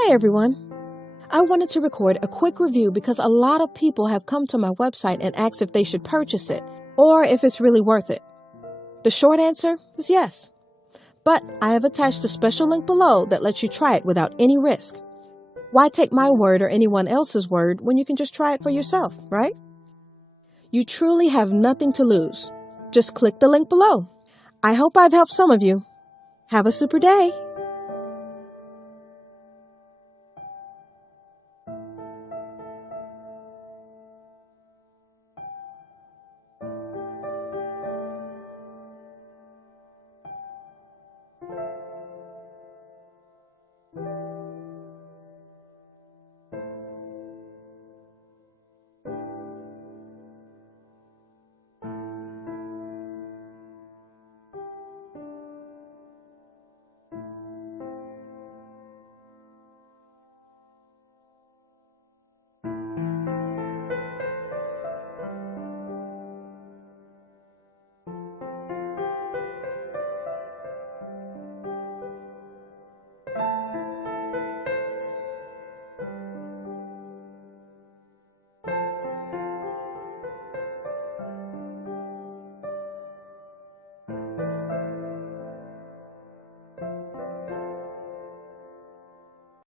Hey everyone! I wanted to record a quick review because a lot of people have come to my website and asked if they should purchase it or if it's really worth it. The short answer is yes. But I have attached a special link below that lets you try it without any risk. Why take my word or anyone else's word when you can just try it for yourself, right? You truly have nothing to lose. Just click the link below. I hope I've helped some of you. Have a super day!